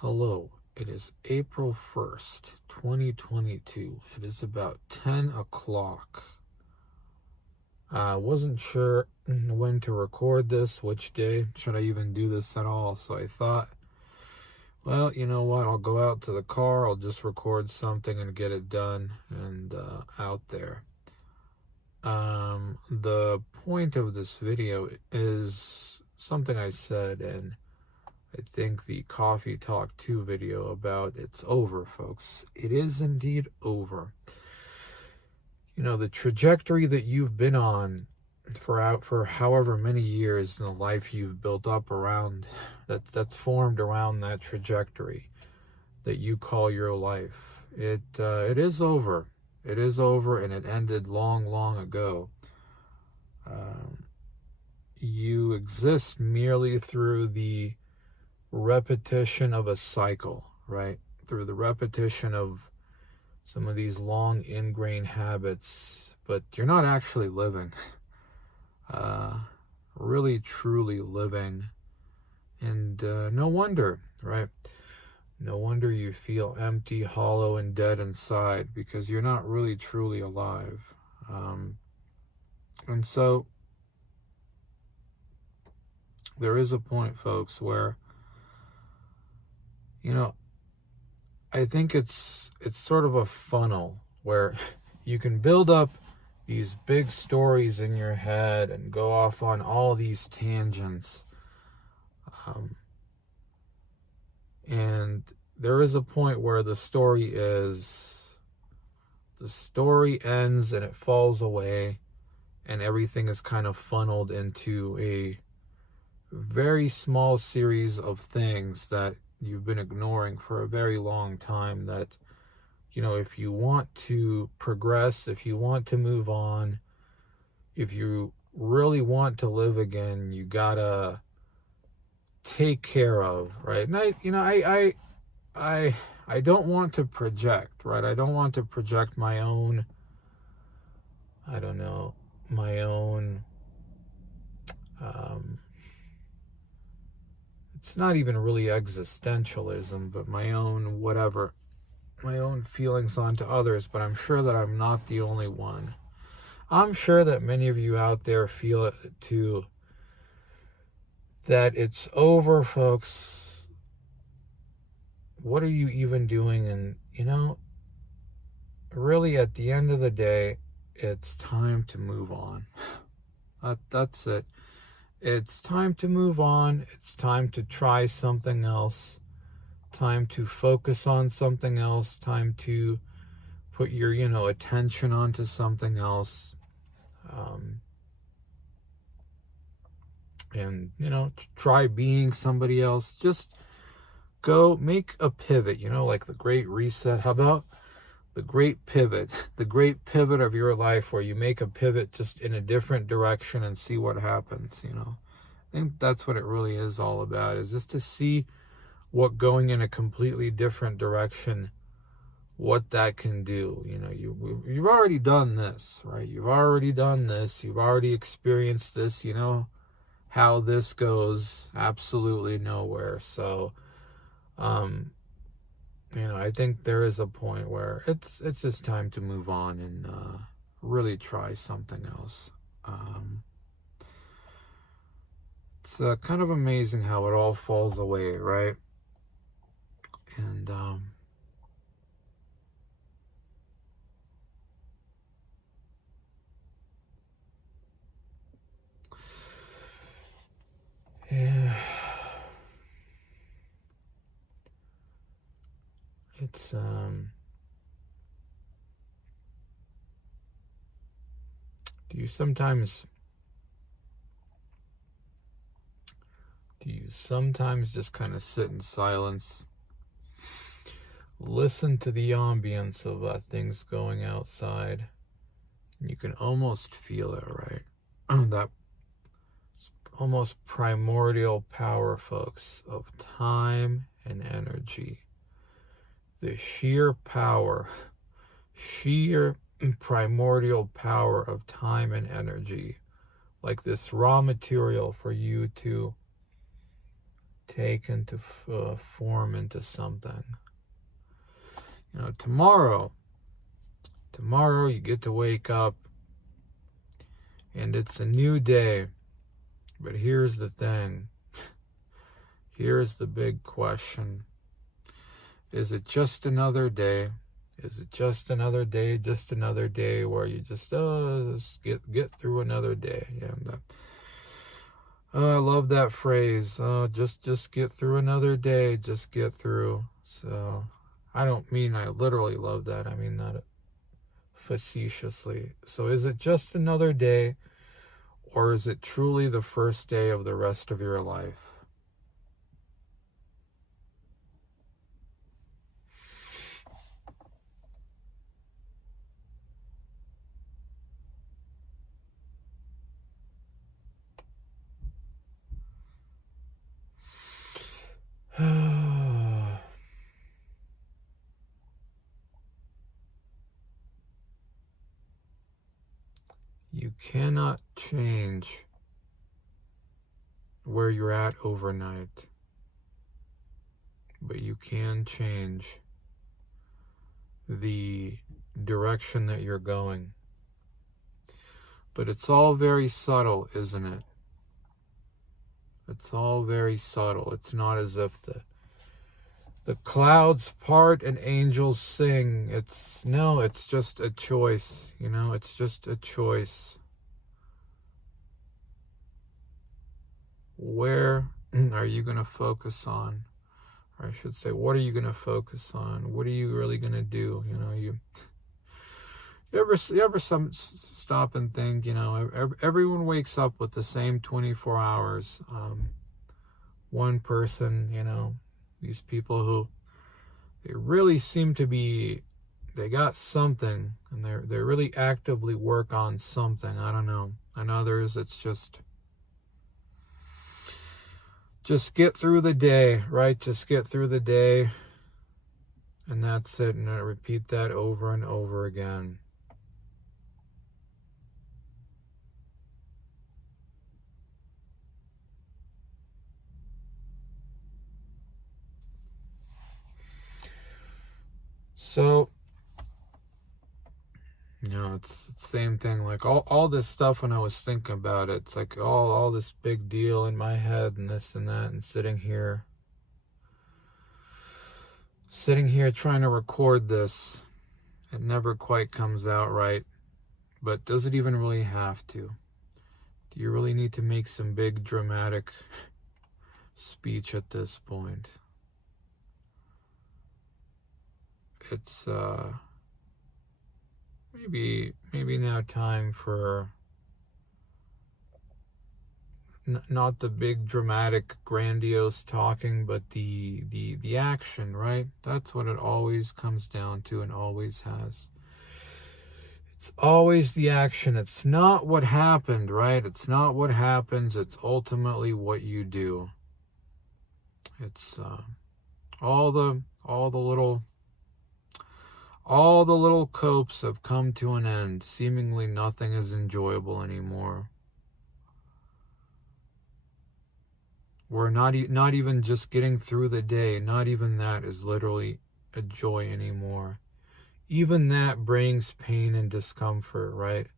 Hello, it is April 1st, 2022. It is about 10 o'clock. I wasn't sure when to record this, which day, should I even do this at all, so I thought, well, you know what, I'll go out to the car, I'll just record something and get it done and out there. The point of this video is something I said in I think the Coffee Talk 2 video about it's over, folks. It is indeed over. You know, the trajectory that you've been on for however many years in the life you've built up around, that's formed around that trajectory that you call your life. It is over. It is over, and it ended long, long ago. You exist merely through the repetition of a cycle, right? Through the repetition of some of these long ingrained habits, but you're not actually living, really truly living. And no wonder, right? No wonder you feel empty, hollow, and dead inside, because you're not really truly alive. And so there is a point, folks, where you know, I think it's sort of a funnel where you can build up these big stories in your head and go off on all these tangents. And there is a point where the story ends and it falls away, and everything is kind of funneled into a very small series of things that you've been ignoring for a very long time, that, you know, if you want to progress, if you want to move on, if you really want to live again, you gotta take care of, right? And I don't want to project, right? I don't want to project my own, it's not even really existentialism, but my own feelings onto others, but I'm sure that I'm not the only one. I'm sure that many of you out there feel it too, that it's over, folks. What are you even doing? And, you know, really at the end of the day, it's time to move on. That's it. It's time to move on. It's time to try something else. Time to focus on something else. Time to put your, attention onto something else. And, try being somebody else. Just go make a pivot, like the Great Reset. How about the great pivot of your life, where you make a pivot just in a different direction and see what happens. I think that's what it really is all about, is just to see what going in a completely different direction, what that can do. You've already done this, right? You've already done this. You've already experienced this. You know how this goes. Absolutely nowhere. So, I think there is a point where it's just time to move on and really try something else. It's kind of amazing how it all falls away, right? And yeah. It's do you sometimes just kind of sit in silence, listen to the ambience of things going outside, and you can almost feel it, right? That almost primordial power, folks, of time and energy. The sheer primordial power of time and energy, like this raw material for you to take into form into something. You know, tomorrow you get to wake up and it's a new day. But here's the thing. Here's the big question. Is it just another day? Is it just another day where you just get through another day? And I love that phrase. Just get through another day. Just get through. So I don't mean I literally love that. I mean that facetiously. So is it just another day, or is it truly the first day of the rest of your life? You cannot change where you're at overnight, but you can change the direction that you're going. But it's all very subtle, isn't it? It's all very subtle. It's not as if the clouds part and angels sing. It's just a choice, you know, it's just a choice. Where are you going to focus on? Or I should say, what are you going to focus on? What are you really going to do? You know, you ever stop and think, you know, everyone wakes up with the same 24 hours. One person, you know, these people who they really seem to be, they got something, and they really actively work on something. I don't know. And others, it's just get through the day, right? Just get through the day, and that's it. And I repeat that over and over again. So, you know, it's the same thing. Like all this stuff, when I was thinking about it, it's like all this big deal in my head and this and that, and sitting here trying to record this. It never quite comes out right. But does it even really have to? Do you really need to make some big dramatic speech at this point? It's maybe now time for not the big dramatic grandiose talking, but the action, right? That's what it always comes down to, and always has. It's always the action. It's not what happened, right? It's not what happens. It's ultimately what you do. It's all the little copes have come to an end. Seemingly nothing is enjoyable anymore. We're not even just getting through the day. Not even that is literally a joy anymore. Even that brings pain and discomfort, right?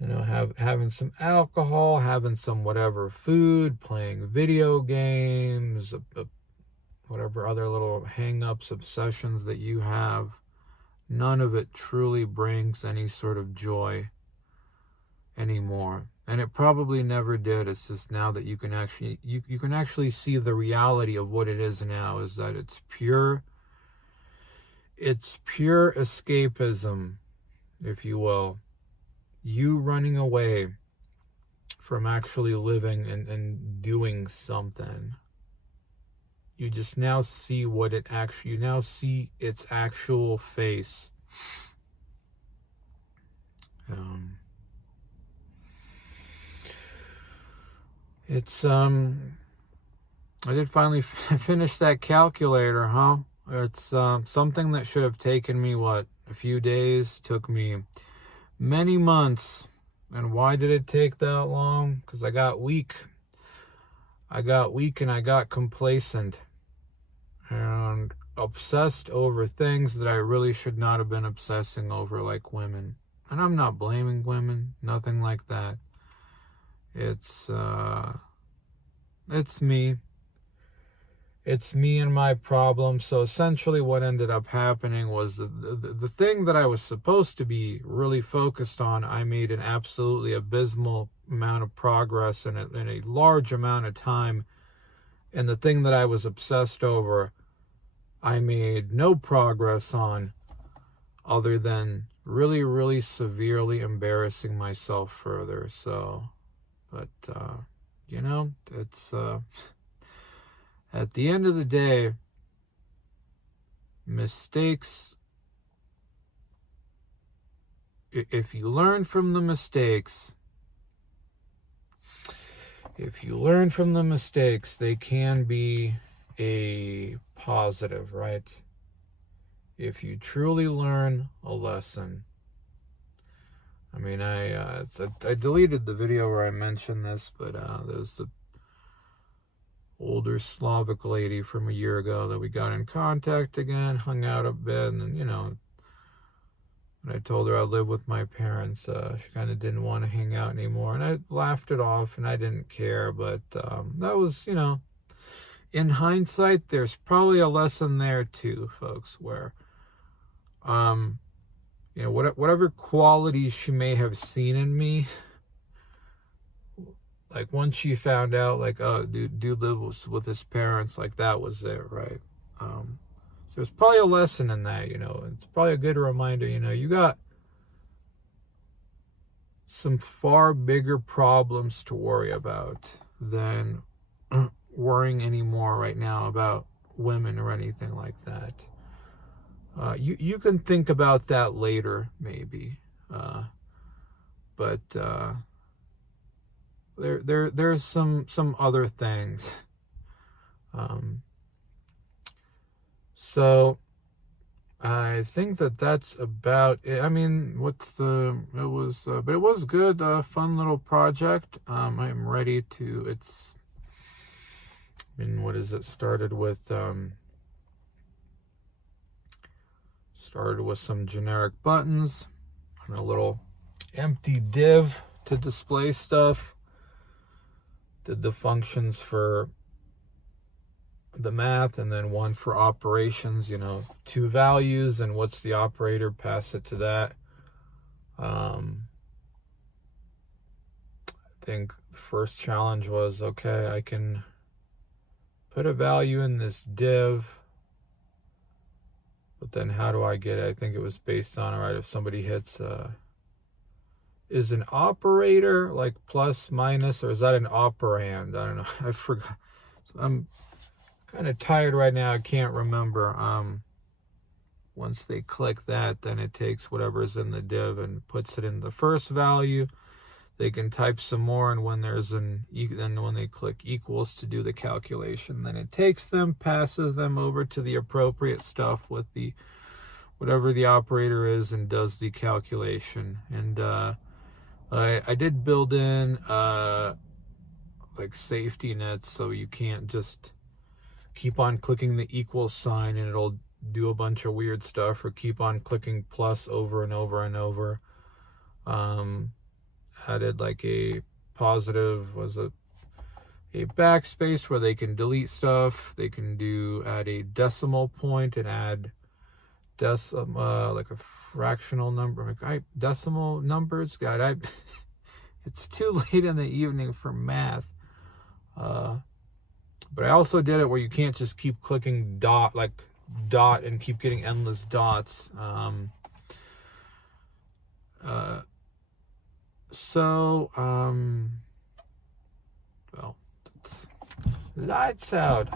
You know, having some alcohol, having some whatever food, playing video games, whatever other little hang-ups, obsessions that you have, none of it truly brings any sort of joy anymore. And it probably never did. It's just now that you can actually see the reality of what it is now, is that it's pure escapism, if you will. You running away from actually living and doing something. You just now see you now see its actual face. I did finally finish that calculator, huh? It's something that should have taken me, a few days, took me many months. And why did it take that long? Because I got weak. I got weak and I got complacent and obsessed over things that I really should not have been obsessing over, like women. And I'm not blaming women, nothing like that. It's me. It's me and my problem. So essentially what ended up happening was the thing that I was supposed to be really focused on, I made an absolutely abysmal amount of progress in a large amount of time. And the thing that I was obsessed over, I made no progress on, other than really, really severely embarrassing myself further. So, but, you know, it's, at the end of the day, mistakes, if you learn from the mistakes, they can be a positive, right? If you truly learn a lesson. I mean, I deleted the video where I mentioned this, but there's the older Slavic lady from a year ago that we got in contact again, hung out a bit, and, you know, when I told her I live with my parents, she kind of didn't want to hang out anymore, and I laughed it off, and I didn't care, but that was, you know, in hindsight, there's probably a lesson there too, folks, where, you know, whatever qualities she may have seen in me, like, once she found out, like, oh, dude lives with his parents, like, that was it, right? So there's probably a lesson in that, you know. It's probably a good reminder, you know, you got some far bigger problems to worry about than worrying anymore right now about women or anything like that. You can think about that later, maybe. But there's some other things. So I think that's about it. I mean, it was good, fun little project. I'm ready to, started with some generic buttons and a little empty div to display stuff. Did the functions for the math, and then one for operations, you know, 2 values, and what's the operator, pass it to that. I think the first challenge was, okay, I can put a value in this div, but then how do I get it? I think it was based on, all right, if somebody hits is an operator like plus, minus, or is that an operand? I don't know. I forgot. So I'm kind of tired right now. I can't remember. Once they click that, then it takes whatever's in the div and puts it in the first value. They can type some more, and when then when they click equals to do the calculation, then it takes them, passes them over to the appropriate stuff with the whatever the operator is, and does the calculation. And I did build in like safety nets, so you can't just keep on clicking the equal sign and it'll do a bunch of weird stuff, or keep on clicking plus over and over and over. Added like a positive, was a backspace where they can delete stuff. They can add a decimal point and add like a fractional number, like decimal numbers. God, it's too late in the evening for math. But I also did it where you can't just keep clicking dot and keep getting endless dots. Well, lights out.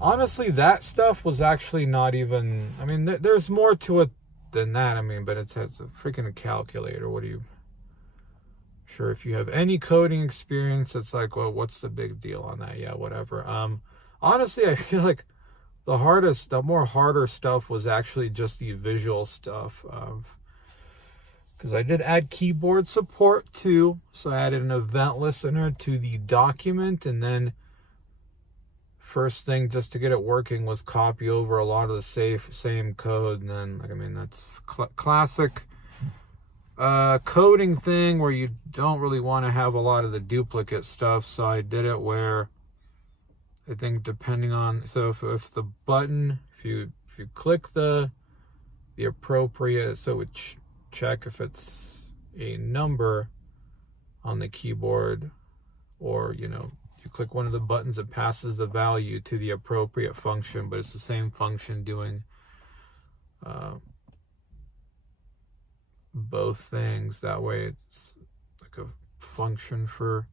Honestly, that stuff was actually not even, I mean, there's more to it than that. I mean, but it's a freaking calculator. Sure, if you have any coding experience, it's like, well, what's the big deal on that? Yeah, whatever. Honestly, I feel like the harder stuff was actually just the visual stuff. because I did add keyboard support too. So I added an event listener to the document, and then first thing just to get it working was copy over a lot of the same code. And then, like, I mean, that's classic coding thing where you don't really want to have a lot of the duplicate stuff. So I did it where I think depending on, so if the button, if you click the appropriate, so it would check if it's a number on the keyboard, or, you know, you click one of the buttons, it passes the value to the appropriate function, but it's the same function doing both things. That way it's like a function for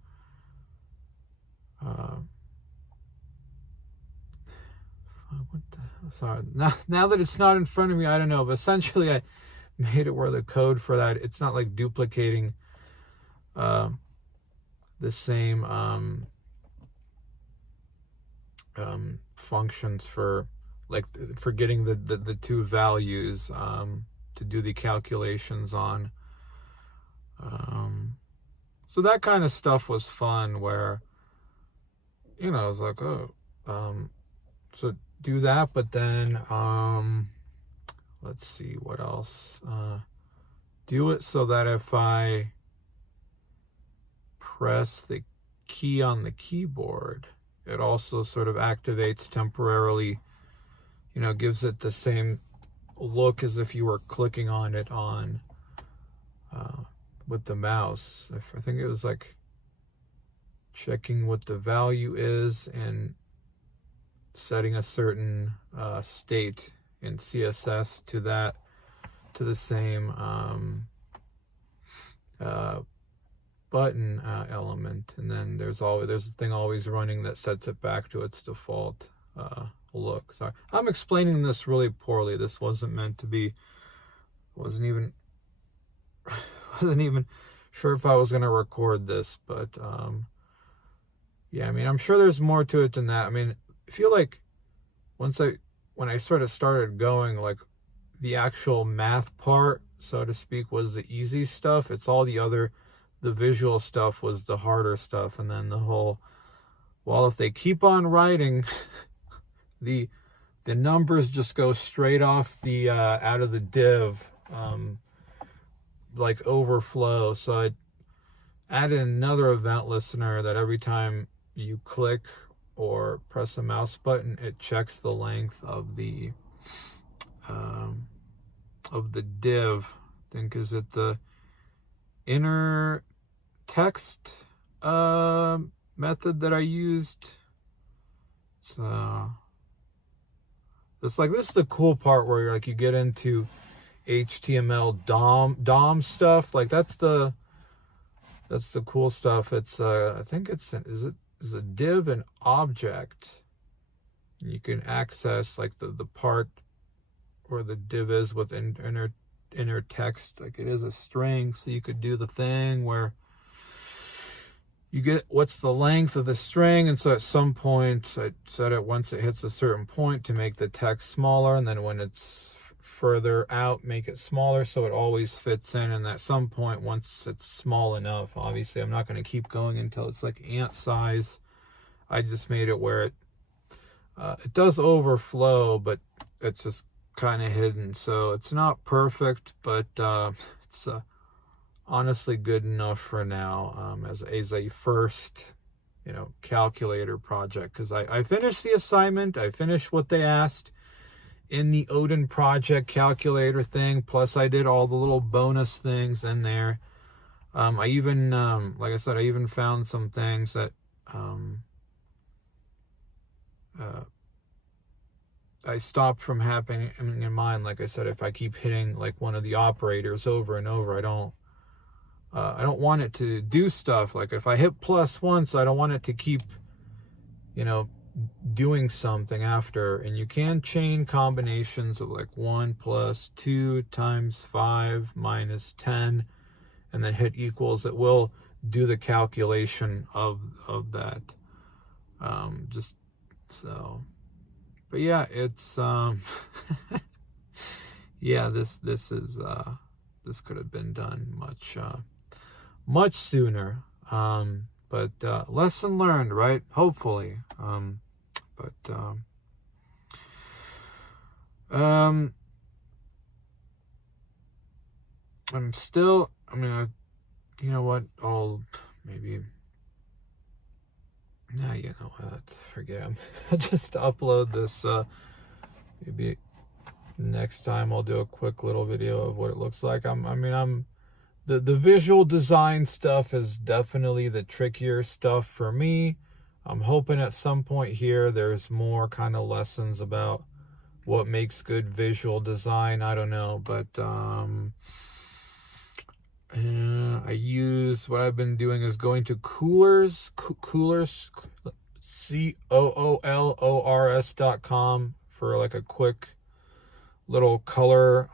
sorry, now that it's not in front of me, I don't know, but essentially I made it where the code for that, it's not like duplicating the same functions for, like, for getting the two values to do the calculations on. So that kind of stuff was fun, where, you know, I was like, oh, so do that. But then let's see what else. Do it so that if I press the key on the keyboard, it also sort of activates temporarily, you know, gives it the same look as if you were clicking on it on with the mouse. I think it was like checking what the value is and setting a certain state in CSS to that, to the same button element, and then there's a thing always running that sets it back to its default look. Sorry, I'm explaining this really poorly. This wasn't meant to be. Wasn't even sure if I was going to record this, but yeah, I mean, I'm sure there's more to it than that. I mean, I feel like when I sort of started going, like, the actual math part, so to speak, was the easy stuff. It's all the visual stuff was the harder stuff. And then the whole, well, if they keep on writing, the numbers just go straight off the out of the div, like overflow. So I added another event listener that every time you click or press a mouse button, it checks the length of the div. I think, is it the inner text method that I used? So it's like, this is the cool part where you're like, you get into HTML DOM stuff. Like, that's the cool stuff. It's I think it's is a div and object. You can access, like, the part where the div is with inner text, like it is a string. So you could do the thing where you get what's the length of the string, and so at some point I set it once it hits a certain point to make the text smaller, and then when it's further out, make it smaller so it always fits in. And at some point, once it's small enough, obviously I'm not going to keep going until it's like ant size. I just made it where it does overflow, but it's just kind of hidden, so it's not perfect, but it's honestly good enough for now, as a first, you know, calculator project. Because I finished the assignment, I finished what they asked in the Odin project calculator thing, plus I did all the little bonus things in there. I even like I said, I even found some things that I stopped from happening in mine. Like I said, if I keep hitting like one of the operators over and over, I don't want it to do stuff. Like if I hit plus once, I don't want it to keep, you know, doing something after. And you can chain combinations of like 1 + 2 × 5 - 10, and then hit equals. It will do the calculation of that. Just so. But yeah, it's yeah, this is this could have been done much sooner. But lesson learned, right? Hopefully. I'm still, I mean, you know what? I'll maybe, nah, you know what? Forget it. I'll just upload this. Maybe next time I'll do a quick little video of what it looks like. The visual design stuff is definitely the trickier stuff for me. I'm hoping at some point here there's more kind of lessons about what makes good visual design. I don't know, but I use, what I've been doing is going to Coolors, COOLORS.com for like a quick little color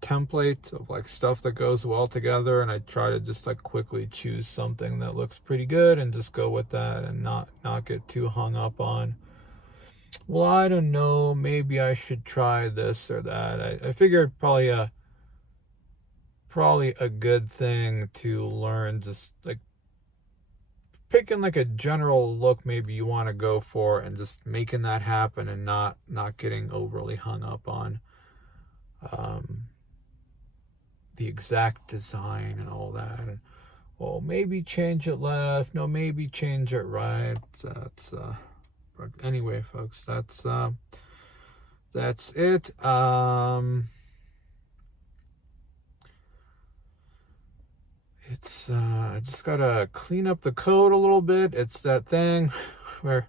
template of like stuff that goes well together, and I try to just like quickly choose something that looks pretty good and just go with that and not get too hung up on, well, I don't know, maybe I should try this or that. I figured probably a good thing to learn, just like picking like a general look maybe you want to go for and just making that happen and not getting overly hung up on the exact design and all that. And, well, maybe change it left, no, maybe change it right. That's but anyway, folks, that's it. It's I just gotta clean up the code a little bit. It's that thing where,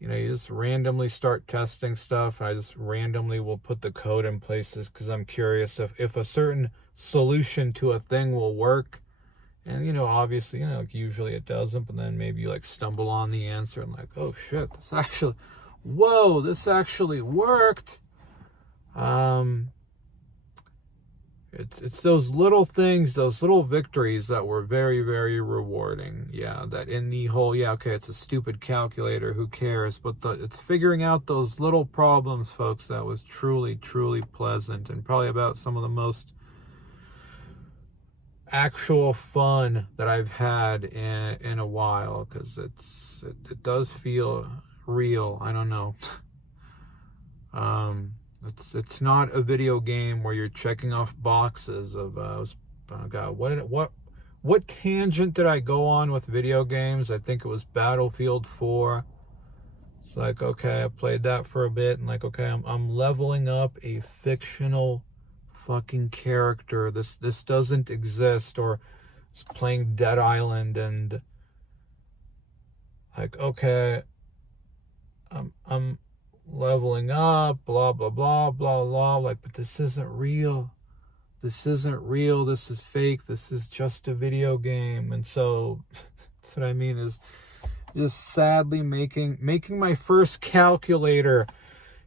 you know, you just randomly start testing stuff. I just randomly will put the code in places because I'm curious if a certain solution to a thing will work. And, you know, obviously, you know, like usually it doesn't, but then maybe you like stumble on the answer and like, oh shit, this actually worked. It's those little things, those little victories that were very, very rewarding. Yeah, that in the whole, yeah, okay, it's a stupid calculator, who cares? But it's figuring out those little problems, folks, that was truly, truly pleasant, and probably about some of the most actual fun that I've had in a while, because it does feel real. I don't know. It's not a video game where you're checking off boxes of oh god, what tangent did I go on with video games? I think it was Battlefield 4. It's like, okay, I played that for a bit, and like, okay, I'm leveling up a fictional fucking character. This doesn't exist. Or it's playing Dead Island, and like, okay, I'm leveling up, blah blah blah blah blah, like, but this isn't real. This is fake. This is just a video game. And so that's what I mean, is just sadly making my first calculator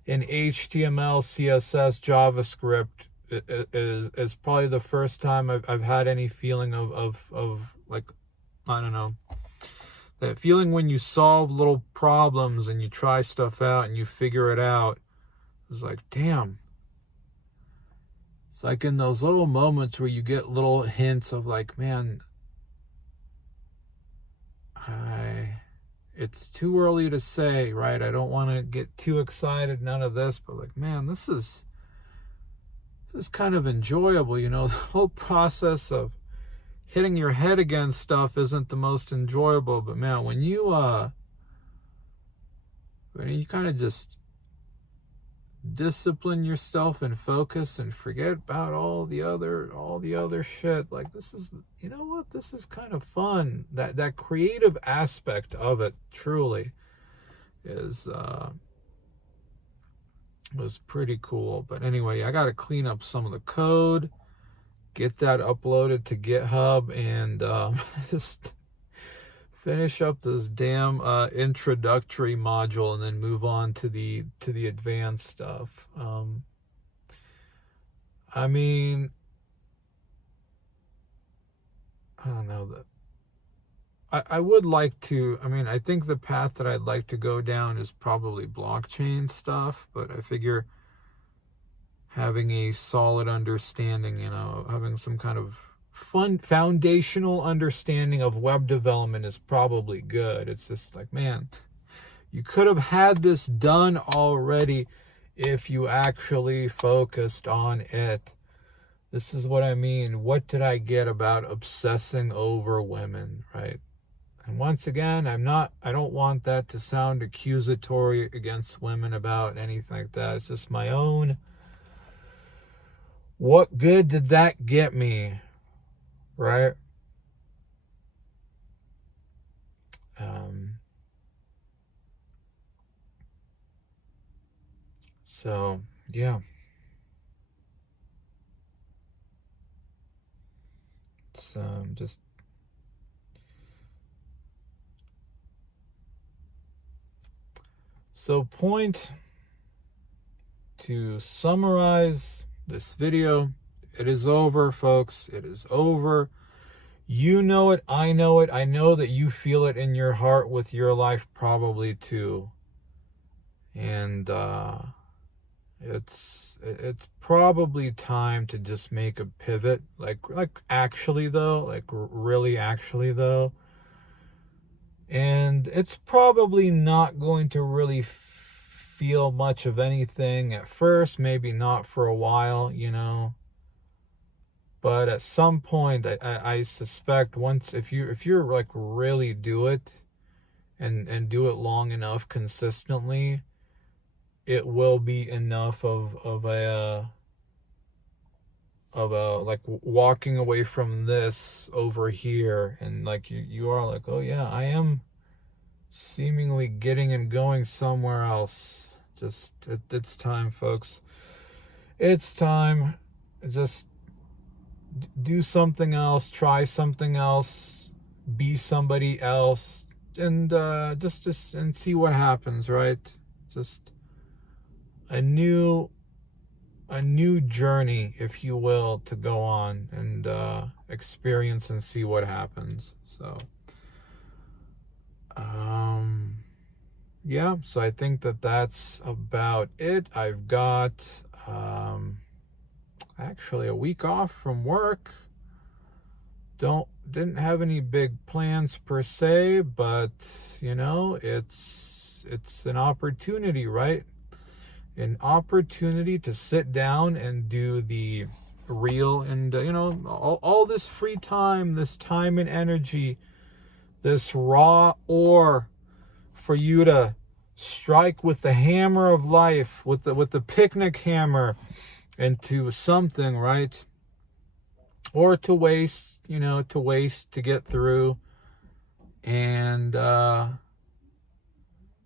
in HTML, CSS, JavaScript is probably the first time I've had any feeling of like, I don't know, that feeling when you solve little problems and you try stuff out and you figure it out. It's like, damn. It's like in those little moments where you get little hints of like, man, it's too early to say, right? I don't want to get too excited, none of this, but like, man, this is kind of enjoyable, you know. The whole process of hitting your head against stuff isn't the most enjoyable, but man, when you kind of just discipline yourself and focus and forget about all the other shit, like, this is, you know what, this is kind of fun. That creative aspect of it truly is was pretty cool. But anyway, I got to clean up some of the code, get that uploaded to GitHub, and just finish up this damn introductory module, and then move on to the advanced stuff. I mean, I don't know, that I would like to, I mean, I think the path that I'd like to go down is probably blockchain stuff, but I figure having a solid understanding, you know, having some kind of foundational understanding of web development is probably good. It's just like, man, you could have had this done already if you actually focused on it. This is what I mean. What did I get about obsessing over women, right? And once again, I don't want that to sound accusatory against women about anything like that. It's just my own. What good did that get me, right? So, yeah. It's just... So, point to summarize this video, it is over, folks. It is over. You know it. I know it. I know that you feel it in your heart with your life probably too. And it's probably time to just make a pivot. Like actually though, like really actually though. And it's probably not going to really feel much of anything at first, maybe not for a while, you know. But at some point, I suspect once, if you're like really do it and do it long enough consistently, it will be enough of a like walking away from this over here, and like you are like, oh yeah, I am seemingly getting and going somewhere else. Just it's time, folks. It's time. Just do something else, try something else, be somebody else, and just and see what happens, right? Just a new journey, if you will, to go on and experience and see what happens. So yeah, so I think that's about it. I've got actually a week off from work. Didn't have any big plans per se, but you know, it's an opportunity, right? An opportunity to sit down and do the real, and you know, all this free time, this time and energy, this raw ore for you to strike with the hammer of life, with the picnic hammer, into something, right? Or to waste, you know, to get through and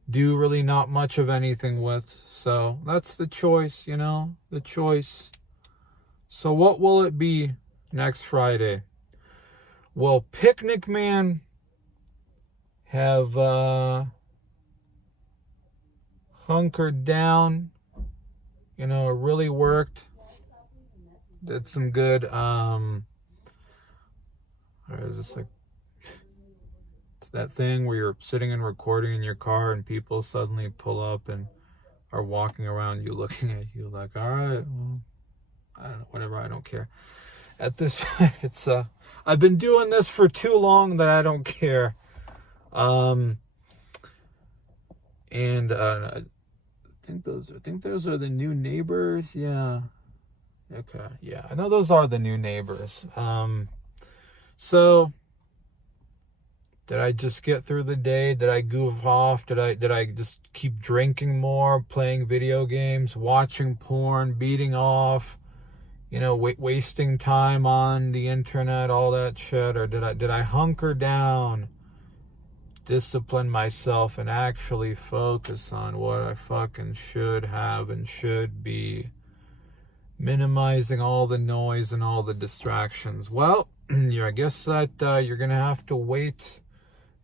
do really not much of anything with. So that's the choice, you know, the choice. So what will it be next Friday? Will Picnic Man have hunkered down, you know, really worked, did some good or is this like that thing where you're sitting and recording in your car and people suddenly pull up and are walking around you looking at you like, all right, well, I don't know, whatever, I don't care. At this point, it's I've been doing this for too long that I don't care. And I think those are the new neighbors. Yeah. Okay. Yeah, I know those are the new neighbors. So did I just get through the day? Did I goof off? Did I just keep drinking more, playing video games, watching porn, beating off, you know, wasting time on the internet, all that shit? Or did I hunker down, discipline myself, and actually focus on what I fucking should have and should be, minimizing all the noise and all the distractions? Well, yeah, I guess that you're gonna have to wait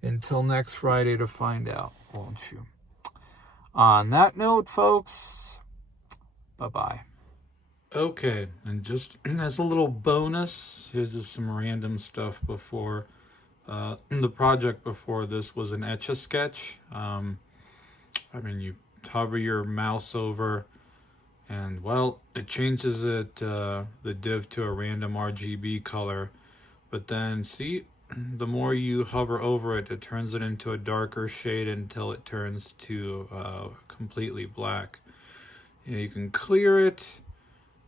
until next Friday to find out, won't you? On that note, folks, bye-bye. Okay, and just as a little bonus, here's just some random stuff before. The project before this was an Etch-a-Sketch. I mean, you hover your mouse over And well, it changes it, the div to a random RGB color, but then see, the more you hover over it, it turns it into a darker shade until it turns to completely black. You can clear it,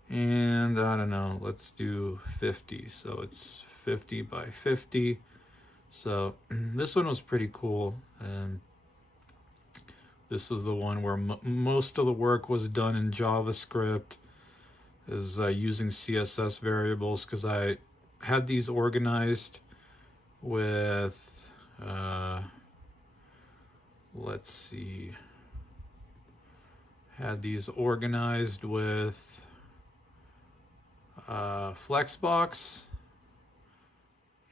and I don't know, let's do 50. So it's 50 by 50. So this one was pretty cool, and this was the one where most of the work was done in JavaScript, is using CSS variables, because I had these organized with, let's see, had these organized with Flexbox,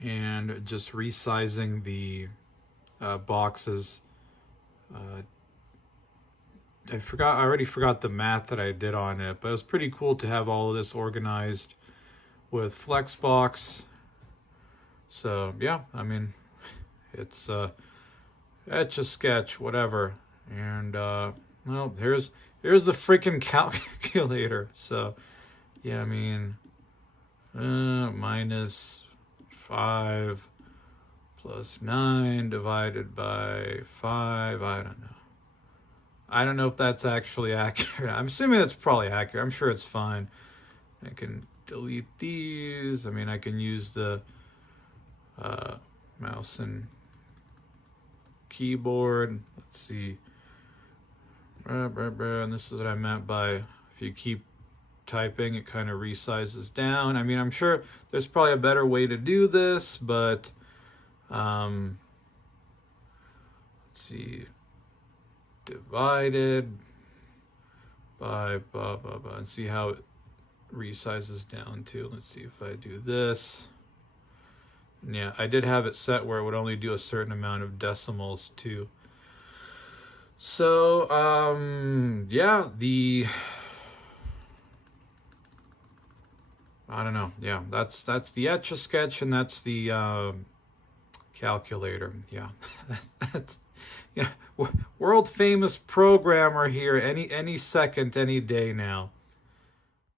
and just resizing the boxes. I already forgot the math that I did on it, but it was pretty cool to have all of this organized with Flexbox. So yeah, I mean, it's Etch a Sketch, whatever. And well, here's the freaking calculator. So yeah, I mean, minus 5 plus 9 divided by 5, I don't know. I don't know if that's actually accurate. I'm assuming that's probably accurate. I'm sure it's fine. I can delete these. I mean, I can use the mouse and keyboard. Let's see. And this is what I meant by, if you keep typing, it kind of resizes down. I mean, I'm sure there's probably a better way to do this, but let's see. Divided by blah blah blah, and see how it resizes down to. Let's see if I do this. And yeah, I did have it set where it would only do a certain amount of decimals too. So yeah, I don't know. Yeah, that's the Etch a Sketch, and that's the calculator. Yeah, that's yeah, world famous programmer here any second, any day now.